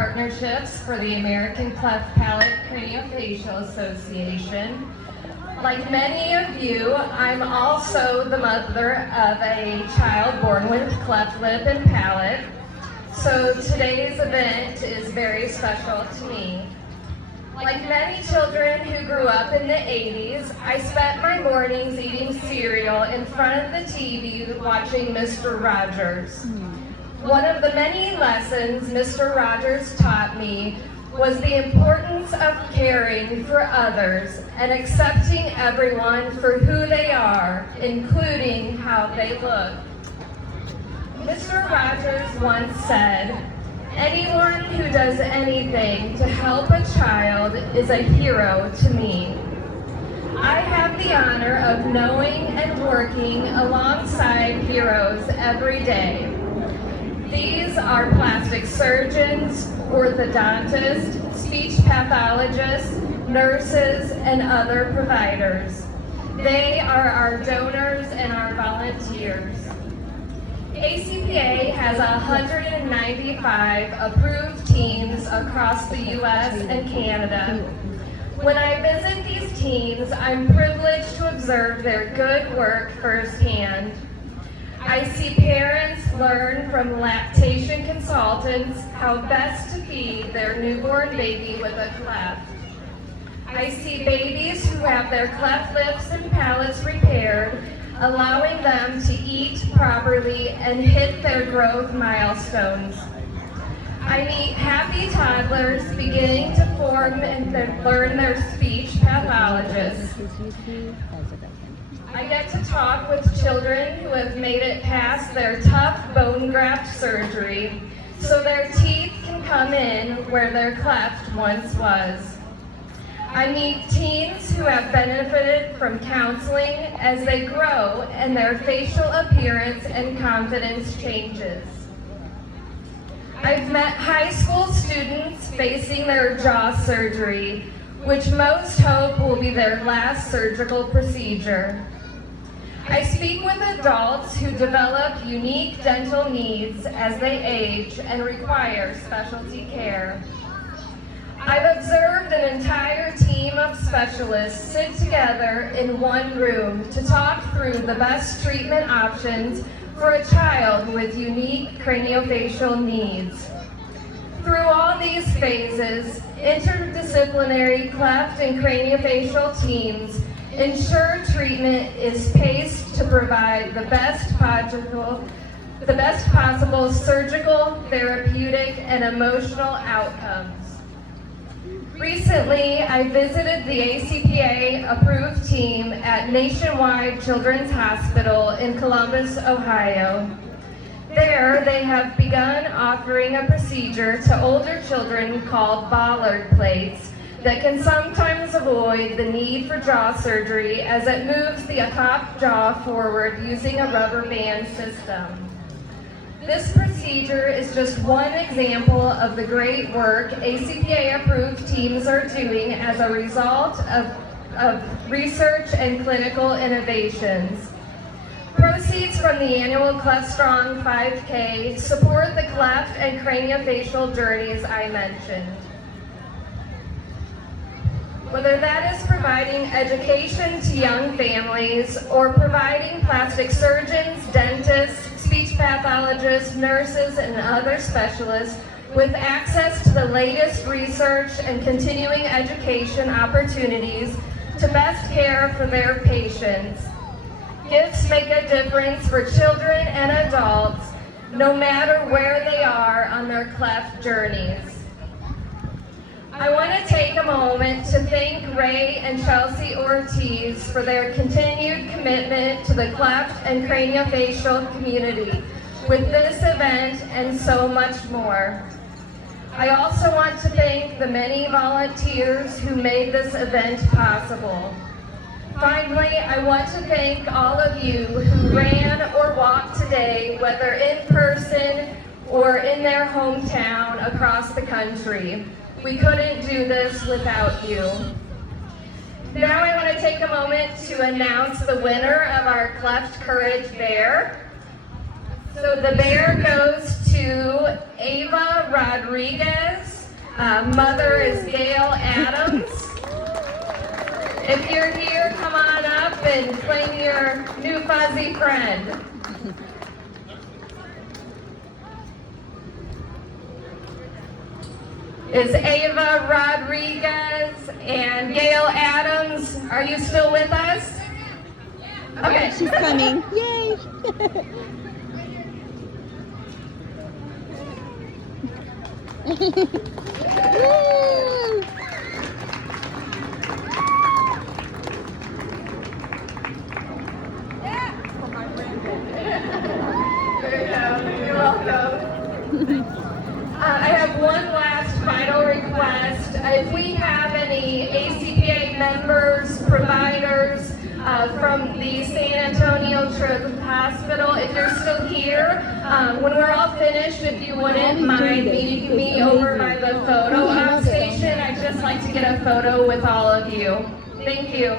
Partnerships for the American Cleft Palate-Craniofacial Association. Like many of you, I'm also the mother of a child born with cleft lip and palate, so today's event is very special to me. Like many children who grew up in the 80s, I spent my mornings eating cereal in front of the TV watching Mr. Rogers. One of the many lessons Mr. Rogers taught me was the importance of caring for others and accepting everyone for who they are, including how they look. Mr. Rogers once said, "Anyone who does anything to help a child is a hero to me." I have the honor of knowing and working alongside heroes every day. These are plastic surgeons, orthodontists, speech pathologists, nurses, and other providers. They are our donors and our volunteers. ACPA has 195 approved teams across the U.S. and Canada. When I visit these teams, I'm privileged to observe their good work firsthand. I see parents learn from lactation consultants how best to feed their newborn baby with a cleft. I see babies who have their cleft lips and palates repaired, allowing them to eat properly and hit their growth milestones. I meet happy toddlers beginning to form and learn their speech pathologists. I get to talk with children who have made it past their tough bone graft surgery so their teeth can come in where their cleft once was. I meet teens who have benefited from counseling as they grow and their facial appearance and confidence changes. I've met high school students facing their jaw surgery, which most hope will be their last surgical procedure. I speak with adults who develop unique dental needs as they age and require specialty care. I've observed an entire team of specialists sit together in one room to talk through the best treatment options for a child with unique craniofacial needs. Through all these phases, interdisciplinary cleft and craniofacial teams ensure treatment is paced to provide the best possible surgical, therapeutic, and emotional outcomes. Recently, I visited the ACPA-approved team at Nationwide Children's Hospital in Columbus, Ohio. There, they have begun offering a procedure to older children called bollard plates that can sometimes avoid the need for jaw surgery as it moves the top jaw forward using a rubber band system. This procedure is just one example of the great work ACPA-approved teams are doing as a result of research and clinical innovations. Proceeds from the annual CleftStrong 5K support the cleft and craniofacial journeys I mentioned. Whether that is providing education to young families or providing plastic surgeons, dentists, speech pathologists, nurses, and other specialists with access to the latest research and continuing education opportunities to best care for their patients. Gifts make a difference for children and adults, no matter where they are on their cleft journeys. I want to take a moment to thank Ray and Chelsea Ortiz for their continued commitment to the cleft and craniofacial community with this event and so much more. I also want to thank the many volunteers who made this event possible. Finally, I want to thank all of you who ran or walked today, whether in person or in their hometown across the country. We couldn't do this without you. Now I want to take a moment to announce the winner of our Cleft Courage Bear. So the bear goes to Ava Rodriguez, Mother is Gail Adams. If you're here, come on up and claim your new fuzzy friend. Is Ava Rodriguez and Gail Adams, are you still with us? Okay. She's coming. Yay! Woo! You're welcome. I have one last final request. If we have any ACPA members, providers from the San Antonio Children's Hospital, if you're still here, when we're all finished, if you wouldn't mind meeting me over by the photo op station, I'd just like to get a photo with all of you. Thank you.